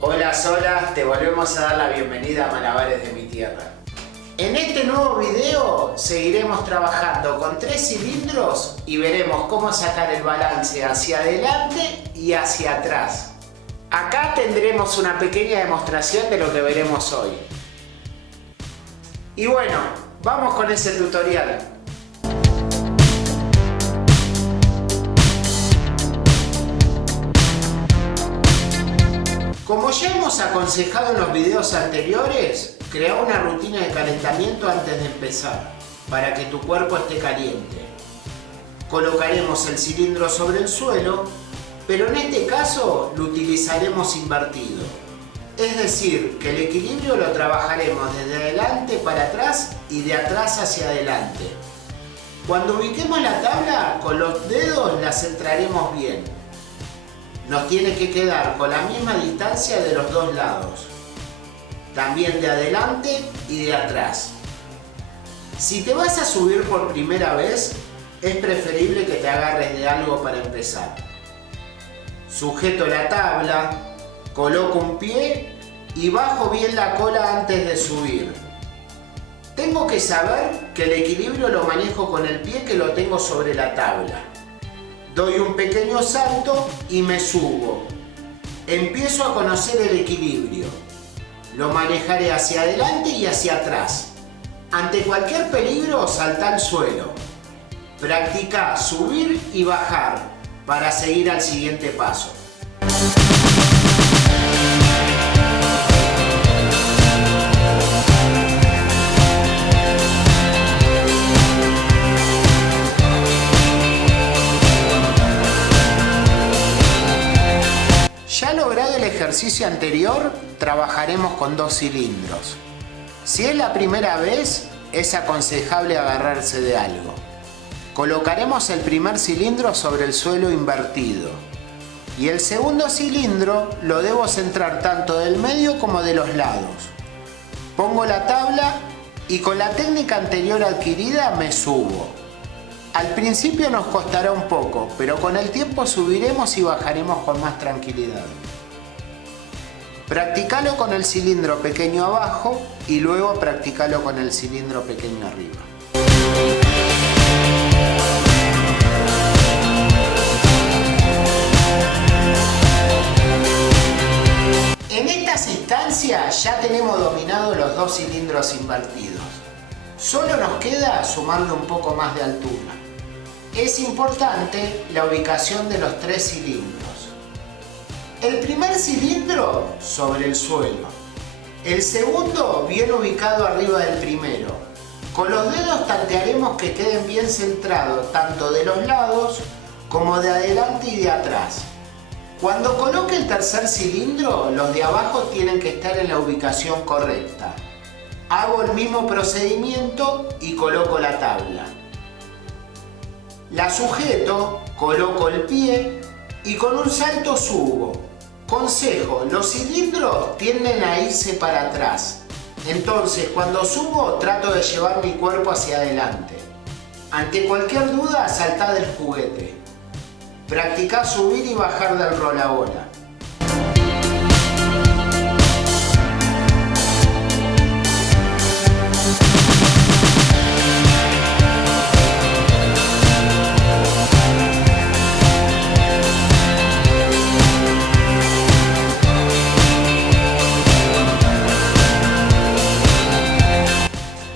Hola Solas, te volvemos a dar la bienvenida a Malabares de mi Tierra. En este nuevo video seguiremos trabajando con 3 cilindros y veremos cómo sacar el balance hacia adelante y hacia atrás. Acá tendremos una pequeña demostración de lo que veremos hoy. Y bueno, vamos con ese tutorial. Como ya hemos aconsejado en los videos anteriores, crea una rutina de calentamiento antes de empezar, para que tu cuerpo esté caliente. Colocaremos el cilindro sobre el suelo, pero en este caso lo utilizaremos invertido. Es decir, que el equilibrio lo trabajaremos desde adelante para atrás y de atrás hacia adelante. Cuando ubiquemos la tabla, con los dedos la centraremos bien. Nos tiene que quedar con la misma distancia de los dos lados, también de adelante y de atrás. Si te vas a subir por primera vez, es preferible que te agarres de algo para empezar. Sujeto la tabla, coloco un pie y bajo bien la cola antes de subir. Tengo que saber que el equilibrio lo manejo con el pie que lo tengo sobre la tabla. Doy un pequeño salto y me subo. Empiezo a conocer el equilibrio. Lo manejaré hacia adelante y hacia atrás. Ante cualquier peligro, salta al suelo. Practica subir y bajar para seguir al siguiente paso. Ya logrado el ejercicio anterior, trabajaremos con 2 cilindros. Si es la primera vez, es aconsejable agarrarse de algo. Colocaremos el primer cilindro sobre el suelo invertido. Y el segundo cilindro lo debo centrar tanto del medio como de los lados. Pongo la tabla y con la técnica anterior adquirida me subo. Al principio nos costará un poco, pero con el tiempo subiremos y bajaremos con más tranquilidad. Practícalo con el cilindro pequeño abajo y luego practícalo con el cilindro pequeño arriba. En estas instancias ya tenemos dominados los 2 cilindros invertidos. Solo nos queda sumarle un poco más de altura. Es importante la ubicación de los 3 cilindros. El primer cilindro sobre el suelo. El segundo bien ubicado arriba del primero. Con los dedos tantearemos que queden bien centrados tanto de los lados como de adelante y de atrás. Cuando coloque el tercer cilindro, los de abajo tienen que estar en la ubicación correcta. Hago el mismo procedimiento y coloco la tabla. La sujeto, coloco el pie y con un salto subo. Consejo, los cilindros tienden a irse para atrás. Entonces, cuando subo, trato de llevar mi cuerpo hacia adelante. Ante cualquier duda, saltá del juguete. Practicá subir y bajar del rolabola.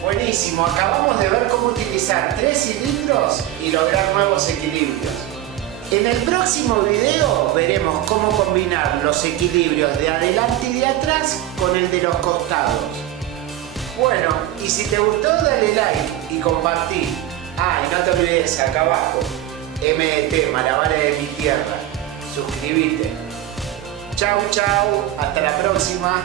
Buenísimo, acabamos de ver cómo utilizar 3 cilindros y lograr nuevos equilibrios. En el próximo video veremos cómo combinar los equilibrios de adelante y de atrás con el de los costados. Bueno, y si te gustó dale like y compartí. Y no te olvides acá abajo, MDT, Malabares de mi Tierra. Suscríbete. Chau, chau, hasta la próxima.